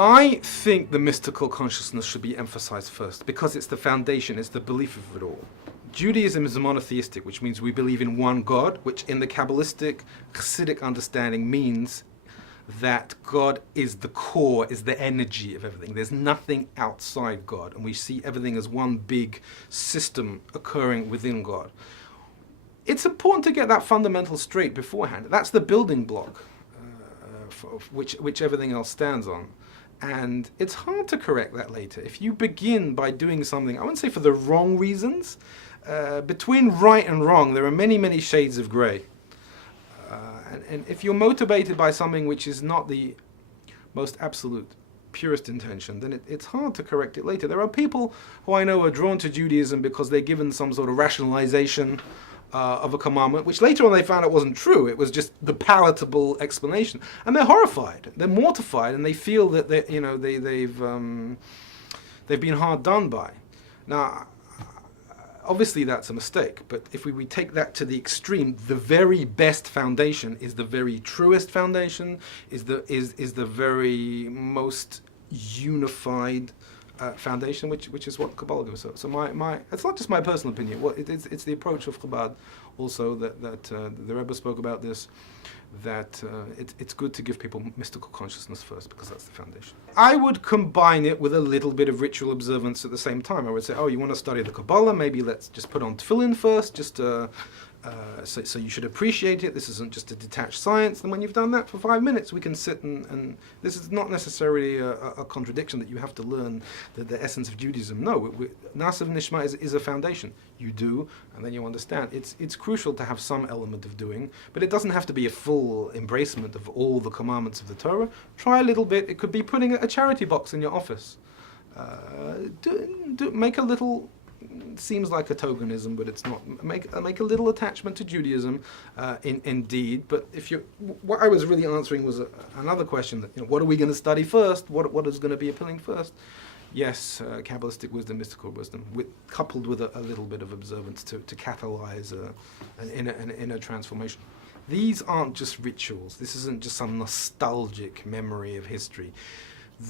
I think the mystical consciousness should be emphasized first because it's the foundation, it's the belief of it all. Judaism is monotheistic, which means we believe in one God, which in the Kabbalistic, Chassidic understanding means that God is the core, is the energy of everything. There's nothing outside God, and we see everything as one big system occurring within God. It's important to get that fundamental straight beforehand. That's the building block which everything else stands on. And it's hard to correct that later. If you begin by doing something, I wouldn't say for the wrong reasons, between right and wrong, there are many, many shades of grey. And if you're motivated by something which is not the most absolute, purest intention, then it's hard to correct it later. There are people who I know are drawn to Judaism because they're given some sort of rationalization of a commandment, which later on they found it wasn't true. It was just the palatable explanation, and they're horrified, they're mortified, and they feel that they've been hard done by. Now, obviously that's a mistake, but if we take that to the extreme, the very best foundation is the very truest foundation, is the very most unified foundation, which is what Kabbalah gives us. So my it's not just my personal opinion. Well, it's the approach of Chabad also that the Rebbe spoke about this. That it's good to give people mystical consciousness first because that's the foundation. I would combine it with a little bit of ritual observance at the same time. I would say, oh, you want to study the Kabbalah? Maybe let's just put on tefillin first, so you should appreciate it. This isn't just a detached science. And when you've done that for 5 minutes, we can sit and this is not necessarily a contradiction that you have to learn the essence of Judaism. No, Nasav Nishma is a foundation. You do, and then you understand. It's crucial to have some element of doing, but it doesn't have to be a full embracement of all the commandments of the Torah. Try a little bit. It could be putting a charity box in your office. Make a little. Seems like a tokenism, but it's not. Make a little attachment to Judaism, indeed. But what I was really answering was another question: that what are we going to study first? What is going to be appealing first? Yes, Kabbalistic wisdom, mystical wisdom, coupled with a little bit of observance to catalyze an inner transformation. These aren't just rituals. This isn't just some nostalgic memory of history.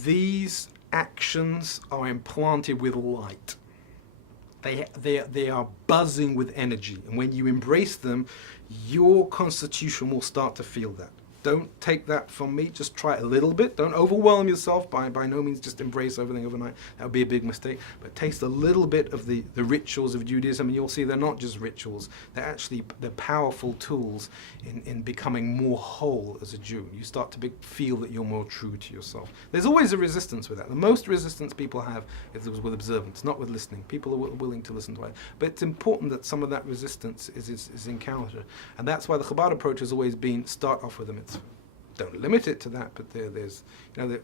These actions are implanted with light. They are buzzing with energy, and when you embrace them, your constitution will start to feel that. Don't take that from me, just try it a little bit. Don't overwhelm yourself by no means just embrace everything overnight. That would be a big mistake. But taste a little bit of the rituals of Judaism, and you'll see they're not just rituals. They're powerful tools in becoming more whole as a Jew. You start to feel that you're more true to yourself. There's always a resistance with that. The most resistance people have is with observance, not with listening. People are willing to listen to it. But it's important that some of that resistance is encountered. And that's why the Chabad approach has always been start off with a mitzvah. Don't limit it to that, but there's, the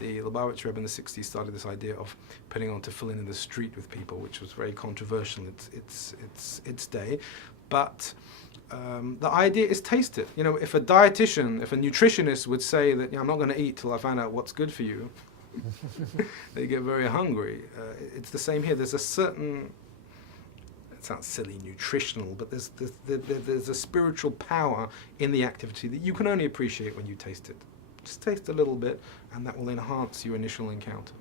Lubavitch Rebbe in the 60s started this idea of putting on tefillin in the street with people, which was very controversial in its day. But the idea is taste it. If a dietitian, if a nutritionist would say that I'm not going to eat till I find out what's good for you, they get very hungry. It's the same here. There's a certain, it sounds silly, nutritional, but there's a spiritual power in the activity that you can only appreciate when you taste it. Just taste a little bit, and that will enhance your initial encounter.